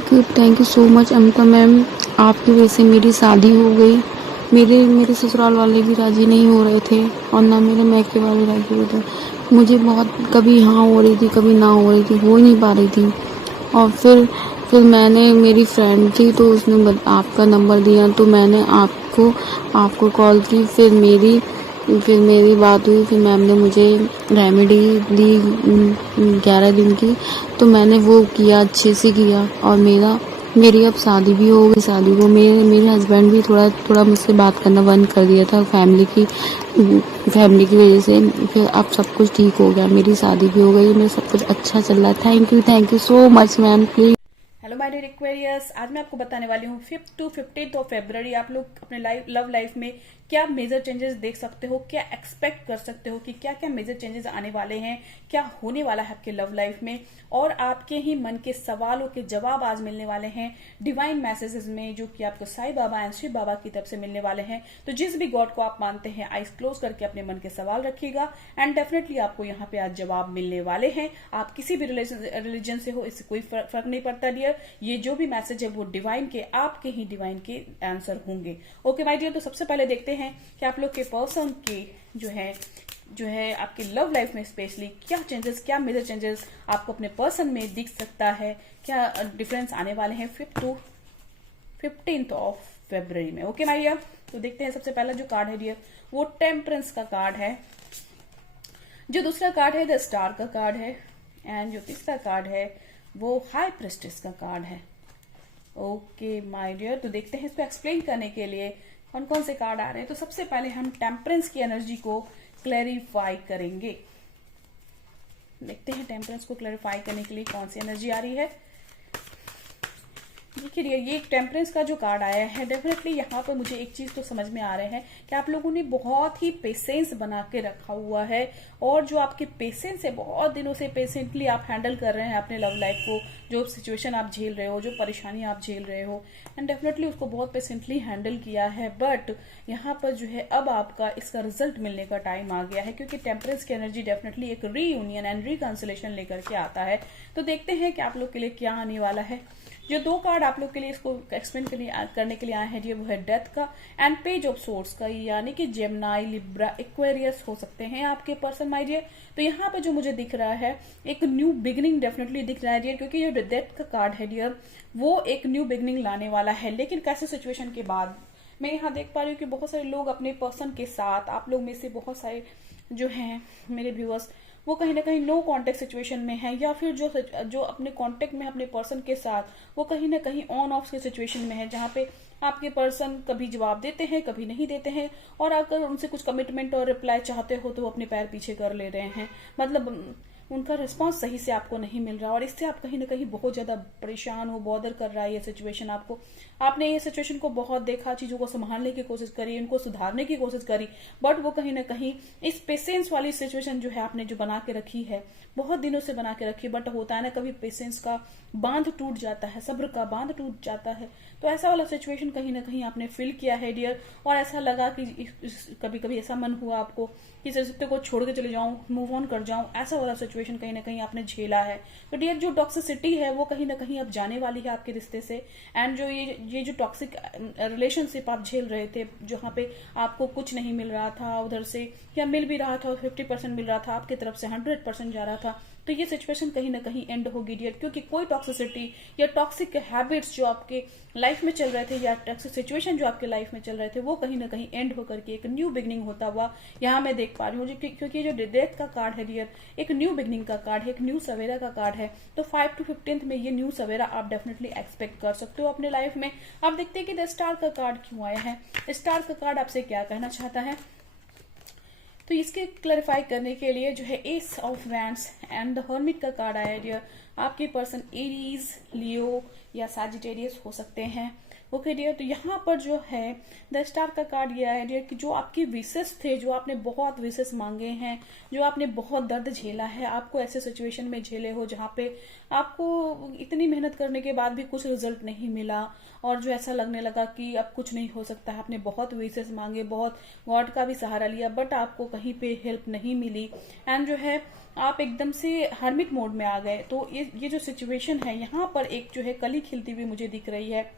Thank you so much Amita ma'am. आपकी वजह से मेरी शादी हो गई। मेरे ससुराल वाले भी राज़ी नहीं हो रहे थे और ना मेरे मायके वाले राज़ी हो रहे थे। मुझे बहुत कभी हाँ हो रही थी, कभी ना हो रही थी, हो ही नहीं पा रही थी। और फिर मैंने, मेरी फ्रेंड थी तो उसने आपका नंबर दिया तो मैंने आपको कॉल की। फिर मेरी बात हुई, फिर मैम ने मुझे रेमेडी दी 11 दिन की, तो मैंने वो किया, अच्छे से किया। और मेरी अब शादी भी हो गई। शादी को मेरे हस्बैंड भी थोड़ा मुझसे बात करना बंद कर दिया था फैमिली की वजह से। फिर अब सब कुछ ठीक हो गया, मेरी शादी भी हो गई, मेरा सब कुछ अच्छा चल रहा है। Thank you so much ma'am. Please. Hello my dear Aquarius, आज मैं आपको बताने वाली हूँ 5 to 15 ऑफ फरवरी आप लोग अपने लव लाइफ में क्या मेजर चेंजेस देख सकते हो, क्या एक्सपेक्ट कर सकते हो कि क्या क्या मेजर चेंजेस आने वाले हैं, क्या होने वाला है आपके लव लाइफ में, और आपके ही मन के सवालों के जवाब आज मिलने वाले हैं डिवाइन मैसेजेस में, जो कि आपको साईं बाबा एंड शिव बाबा की तरफ से मिलने वाले हैं। तो जिस भी गॉड को आप मानते हैं, आइज क्लोज करके अपने मन के सवाल रखिएगा एंड डेफिनेटली आपको यहाँ पे आज जवाब मिलने वाले हैं। आप किसी भी रिलीजन से हो, इससे कोई फर्क नहीं पड़ता डियर। ये जो भी मैसेज है वो डिवाइन के, आपके ही डिवाइन के आंसर होंगे। ओके माय डियर, तो सबसे पहले देखते हैं कि आप लोग के पर्सन के जो है आपके लव लाइफ में स्पेशली क्या चेंजेस, क्या मेजर चेंजेस आपको अपने पर्सन में दिख सकता है, क्या डिफरेंस आने वाले हैं 5 to 15 ऑफ फरवरी में। ओके माय डियर, तो देखते हैं। सबसे पहला जो कार्ड है डियर वो टेम्परेंस का कार्ड है। जो दूसरा कार्ड है द स्टार का कार्ड है एंड जो तीसरा कार्ड है वो हाई प्रेस्टिस का कार्ड है। ओके माय डियर, तो देखते हैं इसको एक्सप्लेन करने के लिए कौन कौन से कार्ड आ रहे हैं। तो सबसे पहले हम टेम्परेंस की एनर्जी को क्लैरिफाई करेंगे। देखते हैं टेम्परेंस को क्लैरिफाई करने के लिए कौन सी एनर्जी आ रही है। देखिए ये टेम्परेंस का जो कार्ड आया है, डेफिनेटली यहाँ पर मुझे एक चीज तो समझ में आ रहे हैं कि आप लोगों ने बहुत ही पेशेंस बना के रखा हुआ है, और जो आपके पेशेंस है, बहुत दिनों से पेशेंटली आप हैंडल कर रहे हैं अपने लव लाइफ को, जो सिचुएशन आप झेल रहे हो, जो परेशानी आप झेल रहे हो, एंड डेफिनेटली उसको बहुत पेशेंटली हैंडल किया है। बट यहाँ पर जो है अब आपका इसका रिजल्ट मिलने का टाइम आ गया है, क्योंकि टेम्परेंस की एनर्जी डेफिनेटली एक रीयूनियन एंड रिकंसिलेशन लेकर के आता है। तो देखते हैं कि आप लोग के लिए क्या आने वाला है। जो दो कार्ड आप लोग के लिए इसको एक्सप्लेन करने के लिए आए हैं वो है डेथ का एंड पेज ऑफ सोर्ड्स का, यानी कि जेमिनी, लिब्रा, एक्वेरियस हो सकते हैं आपके पर्सन माय डियर। तो यहाँ पे जो मुझे दिख रहा है एक न्यू बिगिनिंग डेफिनेटली दिख रहा है डियर, क्योंकि जो डेथ का कार्ड है डियर वो एक न्यू बिगिनिंग लाने वाला है। लेकिन कैसे सिचुएशन के बाद, मैं यहाँ देख पा रही हूँ कि बहुत सारे लोग अपने पर्सन के साथ, आप लोग में से बहुत सारे जो हैं मेरे व्यूअर्स, वो कहीं ना कहीं नो कांटेक्ट सिचुएशन में है, या फिर जो अपने कांटेक्ट में अपने पर्सन के साथ वो कहीं ना कहीं ऑन ऑफ के सिचुएशन में है, जहाँ पे आपके पर्सन कभी जवाब देते हैं, कभी नहीं देते हैं, और अगर उनसे कुछ कमिटमेंट और रिप्लाई चाहते हो तो वो अपने पैर पीछे कर ले रहे हैं। मतलब उनका रिस्पांस सही से आपको नहीं मिल रहा, और इससे आप कहीं ना कहीं बहुत ज्यादा परेशान हो, बॉदर कर रहा है ये सिचुएशन आपको। आपने ये सिचुएशन को बहुत देखा, चीजों को संभालने की कोशिश करी, उनको सुधारने की कोशिश करी, बट वो कहीं ना कहीं इस पेशेंस वाली सिचुएशन जो है आपने जो बना के रखी है, बहुत दिनों से बना के रखी, बट होता है ना कभी पेशेंस का बांध टूट जाता है, सब्र का बांध टूट जाता है। तो ऐसा वाला सिचुएशन कहीं ना कहीं आपने फील किया है डियर, और ऐसा लगा कि कभी कभी ऐसा मन हुआ आपको कि इस रिश्ते को छोड़ के चले जाऊं, मूव ऑन कर जाऊं, ऐसा वाला सिचुएशन कहीं ना कहीं आपने झेला है। तो डियर जो टॉक्सिसिटी है वो कहीं ना कहीं अब जाने वाली है आपके रिश्ते से, एंड जो ये जो टॉक्सिक रिलेशनशिप आप झेल रहे थे, जहाँ पे आपको कुछ नहीं मिल रहा था उधर से, या मिल भी रहा था 50% मिल रहा था, आपकी तरफ से 100% जा रहा था, तो ये सिचुएशन कहीं ना कहीं एंड होगी डियर, क्योंकि कोई टॉक्सिसिटी या टॉक्सिक हैबिट्स जो आपके लाइफ में चल रहे थे, या टॉक्सिक सिचुएशन जो आपके लाइफ में चल रहे थे, वो कहीं ना कहीं एंड होकर के एक न्यू बिगनिंग होता हुआ यहाँ मैं देख पा रही हूँ। क्योंकि जो डेथ का कार्ड है डियर एक न्यू बिगनिंग का कार्ड है, एक न्यू सवेरा का कार्ड है। तो 5 to 15 में ये न्यू सवेरा आप डेफिनेटली एक्सपेक्ट कर सकते हो अपने लाइफ में। अब देखते हैं कि द स्टार का कार्ड क्यों आया है, स्टार का कार्ड आपसे क्या कहना चाहता है। तो इसके क्लैरिफाई करने के लिए जो है S of wands and the hermit का कार्ड आया डियर। आपके पर्सन एरीज, लियो या सैजिटेरियस हो सकते हैं। ओके डियर, तो यहाँ पर जो है द स्टार का कार्ड ये है डियर कि जो आपके विशेष थे, जो आपने बहुत विशेष मांगे हैं, जो आपने बहुत दर्द झेला है, आपको ऐसे सिचुएशन में झेले हो जहाँ पे आपको इतनी मेहनत करने के बाद भी कुछ रिजल्ट नहीं मिला, और जो ऐसा लगने लगा कि अब कुछ नहीं हो सकता है, आपने बहुत विशेष मांगे, बहुत गॉड का भी सहारा लिया, बट आपको कहीं पे हेल्प नहीं मिली, एंड जो है आप एकदम से हर्मिट मोड में आ गए। तो ये जो सिचुएशन है, यहाँ पर एक जो है कली खिलती हुई मुझे दिख रही है।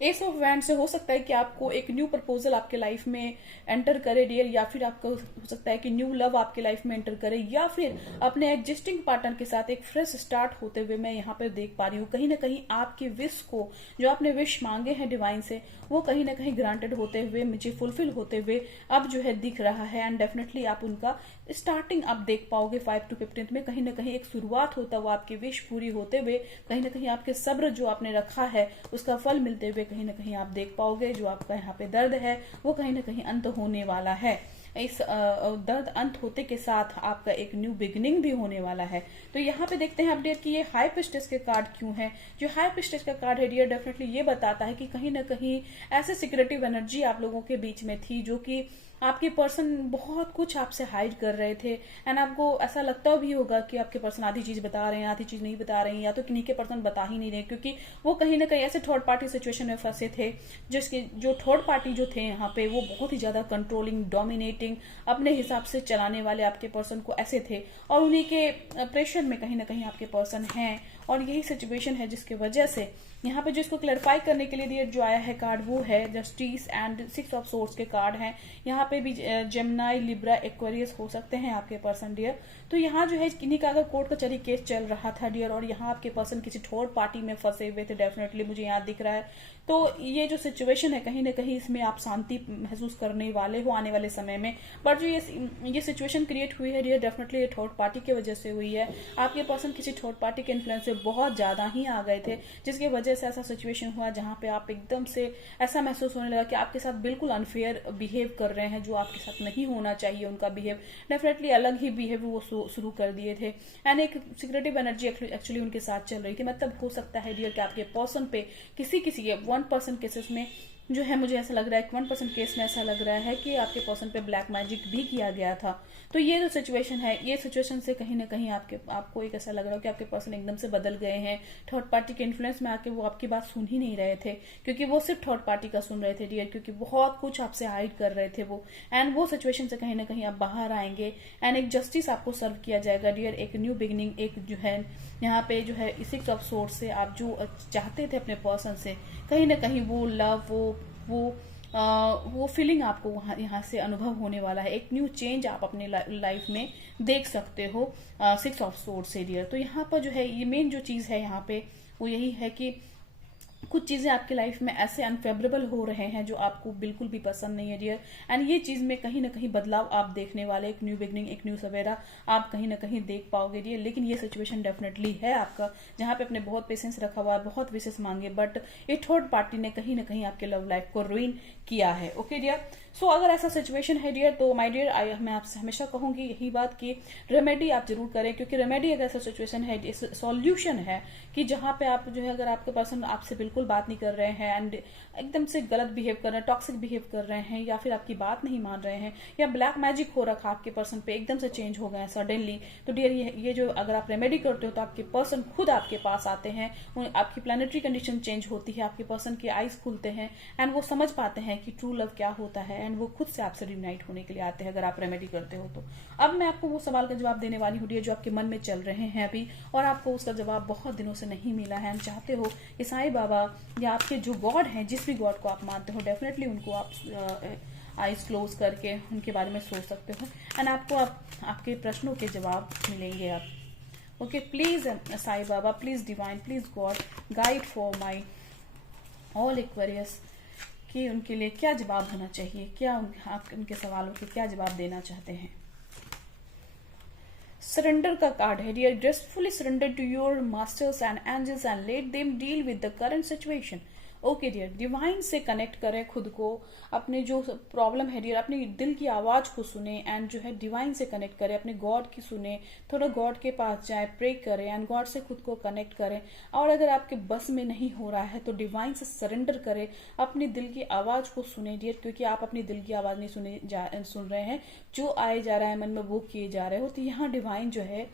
एस ऑफ वैंड से हो सकता है कि आपको एक न्यू प्रपोजल आपके लाइफ में एंटर करे डियर, या फिर आपको हो सकता है कि न्यू लव आपके लाइफ में एंटर करे, या फिर अपने एग्जिस्टिंग पार्टनर के साथ एक फ्रेश स्टार्ट होते हुए मैं यहाँ पे देख पा रही हूँ। कहीं ना कहीं आपकी विश को, जो आपने विश मांगे हैं डिवाइन से, वो कहीं ना कहीं ग्रांटेड होते हुए, मुझे फुलफिल होते हुए अब जो है दिख रहा है। एंड डेफिनेटली आप उनका स्टार्टिंग आप देख पाओगे 5 to 15 में। कहीं ना कहीं एक शुरुआत होता हुआ, आपकी विश पूरी होते हुए, कहीं ना कहीं आपके सब्र जो आपने रखा है उसका फल मिलते हुए कहीं ना कहीं आप देख पाओगे। जो आपका यहाँ पे दर्द है वो कहीं ना कहीं अंत होने वाला है। इस दर्द अंत होते के साथ आपका एक न्यू बिगिनिंग भी होने वाला है। तो यहाँ पे देखते हैं अपडेट कि ये हाई प्रीस्टेस के कार्ड क्यों है। जो हाई प्रीस्टेस का कार्ड है डियर, डेफिनेटली ये बताता है कि कहीं ना कहीं ऐसे सिक्रेटिव एनर्जी आप लोगों के बीच में थी, जो कि आपके पर्सन बहुत कुछ आपसे हाइड कर रहे थे। एंड आपको ऐसा लगता भी होगा कि आपके पर्सन आधी चीज बता रहे हैं, आधी चीज नहीं बता रहे हैं, या तो किन्हीं के पर्सन बता ही नहीं रहे, क्योंकि वो कहीं ना कहीं ऐसे थर्ड पार्टी सिचुएशन में फंसे थे, जिसके जो थर्ड पार्टी जो थे यहाँ पे, वो बहुत ही ज्यादा कंट्रोलिंग, डोमिनेटिंग, अपने हिसाब से चलाने वाले आपके पर्सन को ऐसे थे, और उन्हीं के प्रेशर में कहीं ना कहीं आपके पर्सन हैं। और यही सिचुएशन है जिसकी वजह से यहाँ पे जो इसको क्लैरिफाई करने के लिए दिया जो आया है कार्ड, वो है जस्टिस एंड 6 ऑफ सोर्ड्स के कार्ड हैं। यहाँ पे भी जेमिनी, लिब्रा, एक्वेरियस हो सकते हैं आपके पर्सन डियर। तो यहाँ जो है किन्हीं का अगर कोर्ट कचहरी केस चल रहा था डियर, और यहाँ आपके पर्सन किसी थर्ड पार्टी में फंसे हुए थे, डेफिनेटली मुझे यहाँ दिख रहा है। तो ये जो सिचुएशन है कहीं ना कहीं इसमें आप शांति महसूस करने वाले हो आने वाले समय में। बट जो ये सिचुएशन क्रिएट हुई है डियर, डेफिनेटली ये थर्ड पार्टी की वजह से हुई है। आपके पर्सन किसी थर्ड पार्टी के इन्फ्लुएंस से बहुत ज्यादा ही आ गए थे, जिसकी वजह से ऐसा सिचुएशन हुआ जहां पे आप एकदम से ऐसा महसूस होने लगा कि आपके साथ बिल्कुल अनफेयर बिहेव कर रहे हैं, जो आपके साथ नहीं होना चाहिए उनका बिहेव। डेफिनेटली अलग ही बिहेव वो शुरू कर दिए थे। एंड एक सिक्रेटिव एनर्जी एक्चुअली उनके साथ चल रही थी। मतलब हो सकता है डियर कि आपके पर्सन पे किसी 1% केसेस में जो है, मुझे ऐसा लग रहा है कि 1% केस में ऐसा लग रहा है कि आपके पर्सन पे ब्लैक मैजिक भी किया गया था। तो ये जो सिचुएशन है, ये सिचुएशन से कहीं ना कहीं आपको एक ऐसा लग रहा हो कि आपके पर्सन एकदम से बदल गए हैं। थर्ड पार्टी के इन्फ्लुएंस में आके वो आपकी बात सुन ही नहीं रहे थे, क्योंकि वो सिर्फ थर्ड पार्टी का सुन रहे थे डियर, क्योंकि बहुत कुछ आपसे हाइड कर रहे थे वो। एंड वो सिचुएशन से कहीं ना कहीं आप बाहर आएंगे, एंड एक जस्टिस आपको सर्व किया जाएगा डियर। एक न्यू बिगिनिंग, एक जो है यहाँ पे जो है 6 ऑफ सोर्ड्स से आप जो चाहते थे अपने पर्सन से, कहीं ना कहीं वो लव, वो फीलिंग आपको वहां यहाँ से अनुभव होने वाला है। एक न्यू चेंज आप अपने लाइफ में देख सकते हो 6 ऑफ सोर्ड से डियर। तो यहाँ पर जो है ये मेन जो चीज है यहाँ पे वो यही है कि कुछ चीजें आपकी लाइफ में ऐसे अनफेवरेबल हो रहे हैं जो आपको बिल्कुल भी पसंद नहीं है डियर। एंड ये चीज में कहीं ना कहीं बदलाव आप देखने वाले, एक न्यू बिगनिंग, एक न्यू सवेरा आप कहीं ना कहीं देख पाओगे डियर। लेकिन ये सिचुएशन डेफिनेटली है आपका, जहां पे अपने बहुत पेशेंस रखा हुआ है, बहुत विशेष मांगे, बट ये थर्ड पार्टी ने कहीं ना कहीं आपके लव लाइफ को रुइन किया है। ओके डियर, सो अगर ऐसा सिचुएशन है डियर, तो माय डियर मैं आपसे हमेशा कहूंगी यही बात कि रेमेडी आप जरूर करें, क्योंकि रेमेडी अगर ऐसा सिचुएशन है, सॉल्यूशन है कि जहां पे आप जो है, अगर आपके पर्सन आपसे बिल्कुल बात नहीं कर रहे हैं एंड एकदम से गलत बिहेव कर रहे हैं, टॉक्सिक बिहेव कर रहे हैं, या फिर आपकी बात नहीं मान रहे हैं, या ब्लैक मैजिक हो रखा आपके पर्सन पे, एकदम से चेंज हो गए सडनली, तो डियर ये जो अगर आप रेमेडी करते हो तो आपके पर्सन खुद आपके पास आते हैं, आपकी प्लानिटरी कंडीशन चेंज होती है, आपके पर्सन के आईज खुलते हैं, एंड वो समझ पाते हैं कि ट्रू लव क्या होता है, एंड वो खुद से आपसे रियूनाइट होने के लिए आते हैं अगर आप रेमेडी करते हो तो। अब मैं आपको वो सवाल का जवाब देने वाली हूँ डियर जो आपके मन में चल रहे हैं अभी, और आपको उसका जवाब बहुत दिनों से नहीं मिला है। चाहते हो कि साईं बाबा या आपके जो गॉड हैं, जिस भी गॉड को आप मानते हो, डेफिनेटली उनको आप आईज क्लोज करके उनके बारे में सोच सकते हो, एंड आपको आपके प्रश्नों के जवाब मिलेंगे आप। Okay, please Sai Baba, please divine, please God, guide for my all Aquarius, कि उनके लिए क्या जवाब होना चाहिए, क्या आप उनके सवालों के क्या जवाब देना चाहते हैं। सरेंडर का कार्ड है dear, gracefully surrender to your masters and angels and let them deal with the current situation. Okay dear, divine से कनेक्ट करें खुद को, अपने जो प्रॉब्लम है डियर, अपनी दिल की आवाज को सुने, एंड जो है डिवाइन से कनेक्ट करें, अपने गॉड की सुने, थोड़ा गॉड के पास जाए, प्रे करें, एंड गॉड से खुद को कनेक्ट करें। और अगर आपके बस में नहीं हो रहा है तो डिवाइन से सरेंडर करें, अपनी दिल की आवाज को सुने डियर, क्योंकि आप अपनी दिल की आवाज नहीं सुन रहे हैं, जो आए जा रहा है मन में वो किए जा रहे हो। तो यहाँ डिवाइन जो है,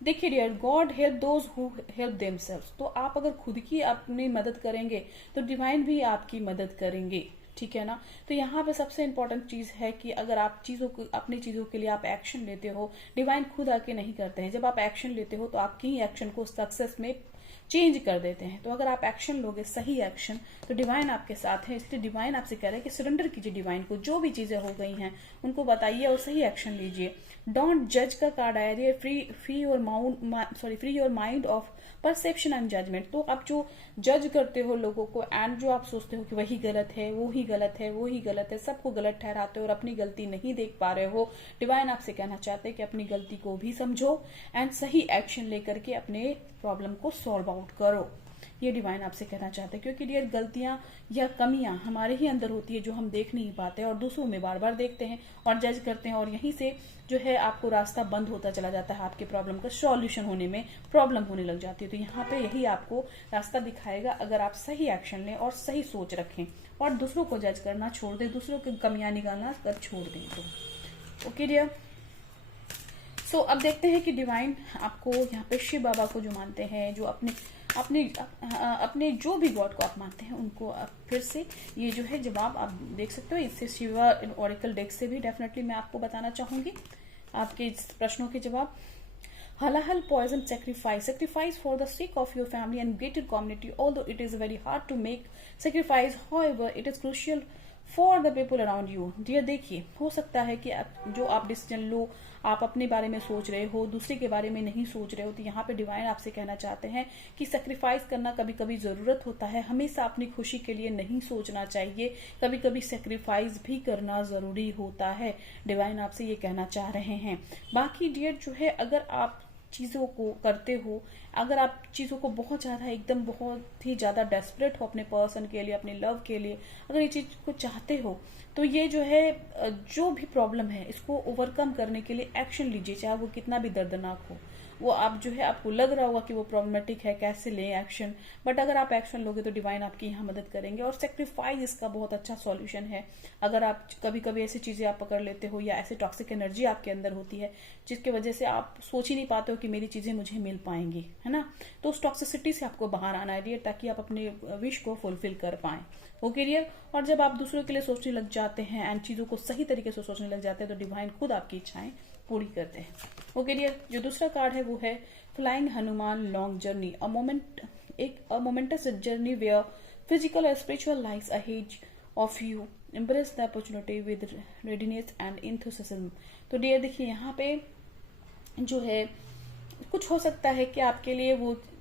देखिए dear, God help those who help themselves. तो आप अगर खुद की अपनी मदद करेंगे तो डिवाइन भी आपकी मदद करेंगे। ठीक है ना। तो यहाँ पे सबसे इंपॉर्टेंट चीज है कि अगर आप चीजों को, अपनी चीजों के लिए आप एक्शन लेते हो, डिवाइन खुद आके नहीं करते हैं। जब आप एक्शन लेते हो तो आपकी ही एक्शन को सक्सेस में चेंज कर देते हैं। तो अगर आप एक्शन लोगे, सही एक्शन, तो डिवाइन आपके साथ है। इसलिए डिवाइन आपसे कह रहे हैं कि सरेंडर कीजिए डिवाइन को, जो भी चीजें हो गई हैं उनको बताइए और सही एक्शन लीजिए। डोंट जज का कार्ड आया है, free your mind of perception and judgment. तो आप जो जज करते हो लोगों को एंड जो आप सोचते हो कि वही गलत है, वो ही गलत है, वो ही गलत है, सबको गलत ठहराते हो और अपनी गलती नहीं देख पा रहे हो, डिवाइन आपसे कहना चाहते हैं कि अपनी गलती को भी समझो एंड सही एक्शन लेकर के अपने प्रॉब्लम को सॉल्व आउट करो। ये डिवाइन आपसे कहना चाहते हैं, क्योंकि ये गलतियां या कमियां हमारे ही अंदर होती है जो हम देख नहीं पाते और दूसरों में बार बार देखते हैं और जज करते हैं, और यहीं से जो है आपको रास्ता बंद होता चला जाता है, आपके प्रॉब्लम का सॉल्यूशन होने में प्रॉब्लम होने लग जाती है। तो यहाँ पे यही आपको रास्ता दिखाएगा अगर आप सही एक्शन लें और सही सोच रखें और दूसरों को जज करना छोड़ दें, दूसरों की कमियां निकालना कर छोड़ दें। तो ओके डियर, सो अब देखते हैं कि डिवाइन आपको यहाँ पे शिव बाबा को जो मानते हैं, जो अपने जो भी गॉड को आप मानते हैं उनको आप फिर से ये जो है जवाब आप देख सकते हो। इससे शिवा ऑरिकल डेक से भी डेफिनेटली मैं आपको बताना चाहूंगी आपके इस प्रश्नों के जवाब। Halahal poison sacrifice for the sake of your family and greater community. Although it is very hard to make sacrifice, however, it is crucial for the people around you. Dear, देखिए, हो सकता है कि जो आप डिसीजन लो, आप अपने बारे में सोच रहे हो, दूसरे के बारे में नहीं सोच रहे हो, तो यहाँ पे डिवाइन आपसे कहना चाहते हैं कि सेक्रीफाइस करना कभी कभी जरूरत होता है। हमेशा अपनी खुशी के लिए नहीं सोचना चाहिए, कभी कभी सेक्रीफाइस भी करना जरूरी होता है। डिवाइन आपसे ये कहना चाह रहे हैं। बाकी डियर जो है, अगर आप चीज़ों को करते हो, अगर आप चीज़ों को बहुत ज़्यादा एकदम बहुत ही ज़्यादा डेस्परेट हो अपने पर्सन के लिए, अपने लव के लिए, अगर ये चीज़ को चाहते हो, तो ये जो है जो भी प्रॉब्लम है इसको ओवरकम करने के लिए एक्शन लीजिए, चाहे वो कितना भी दर्दनाक हो। वो आप जो है, आपको लग रहा होगा कि वो प्रॉब्लमेटिक है, कैसे लें एक्शन, बट अगर आप एक्शन लोगे तो डिवाइन आपकी यहाँ मदद करेंगे। और सेक्रीफाइस इसका बहुत अच्छा सॉल्यूशन है। अगर आप कभी कभी ऐसी चीजें आप पकड़ लेते हो या ऐसे टॉक्सिक एनर्जी आपके अंदर होती है जिसकी वजह से आप सोच ही नहीं पाते हो कि मेरी चीजें मुझे मिल पाएंगी, है ना, तो उस टॉक्सिसिटी से आपको बाहर आना है डियर, ताकि आप अपने विश को फुलफिल कर पाए। ओके डियर, और जब आप दूसरों के लिए सोचने लग जाते हैं एंड चीजों को सही तरीके से सोचने लग जाते हैं तो डिवाइन खुद आपकी इच्छाएं पूरी करते हैं। ओके डियर, जो दूसरा कार्ड है वो है flying Hanuman long journey, a momentous journey where physical और spiritual life ahead of you, embrace the opportunity with readiness and enthusiasm. तो डियर देखिए, यहाँ पे जो है कुछ हो सकता है कि आपके लिए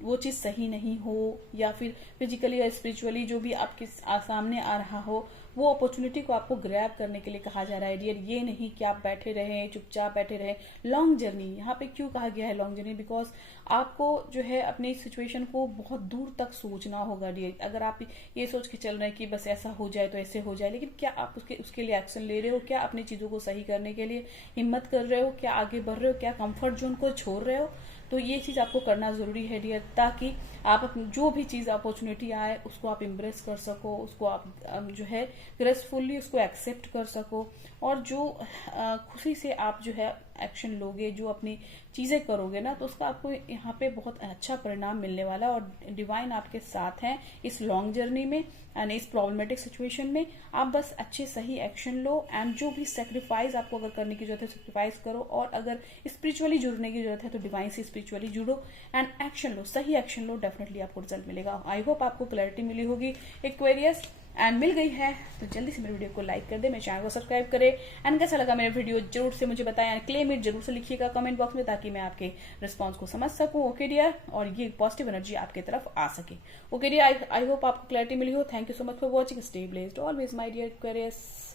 वो चीज सही नहीं हो, या फिर फिजिकली या स्पिरिचुअली जो भी आपके सामने आ रहा हो, वो अपॉर्चुनिटी को आपको ग्रैब करने के लिए कहा जा रहा है डियर। ये नहीं कि आप बैठे रहें, चुपचाप बैठे रहें। लॉन्ग जर्नी यहाँ पे क्यों कहा गया है लॉन्ग जर्नी? बिकॉज आपको जो है अपनी सिचुएशन को बहुत दूर तक सोचना होगा डियर। अगर आप ये सोच के चल रहे हैं कि बस ऐसा हो जाए तो ऐसे हो जाए, लेकिन क्या आप उसके लिए एक्शन ले रहे हो? क्या अपनी चीजों को सही करने के लिए हिम्मत कर रहे हो? क्या आगे बढ़ रहे हो? क्या कंफर्ट जोन को छोड़ रहे हो? तो ये चीज आपको करना जरूरी है डियर, ताकि आप जो भी चीज अपॉर्चुनिटी आए उसको आप इम्प्रेस कर सको, उसको आप जो है ग्रेसफुली उसको एक्सेप्ट कर सको, और जो खुशी से आप जो है एक्शन लोगे, जो अपनी चीजें करोगे ना, तो उसका आपको यहाँ पे बहुत अच्छा परिणाम मिलने वाला है। और डिवाइन आपके साथ हैं इस लॉन्ग जर्नी में एंड इस प्रॉब्लमेटिक सिचुएशन में। आप बस अच्छे सही एक्शन लो एंड जो भी सेक्रीफाइस आपको अगर करने की जरूरत है सेक्रीफाइस करो, और अगर स्पिरिचुअली जुड़ने की जरूरत है तो डिवाइन से स्पिरिचुअली जुड़ो एंड एक्शन लो, सही एक्शन लो, डेफिनेटली आपको रिजल्ट मिलेगा। आई होप आपको क्लैरिटी मिली होगी एक्वेरियस एंड मिल गई है तो जल्दी से मेरे वीडियो को लाइक कर दे, मेरे चैनल को सब्सक्राइब करें एंड कैसा लगा मेरा वीडियो जरूर से मुझे बताएं एंड क्लेम इट जरूर से लिखिएगा कमेंट बॉक्स में, ताकि मैं आपके रिस्पांस को समझ सकूं। ओके डियर, और ये पॉजिटिव एनर्जी आपके तरफ आ सके। ओके डियर, आई होप आपको क्लैरिटी मिली हो। Thank you so much for watching, stay blessed always my dear Aquarius.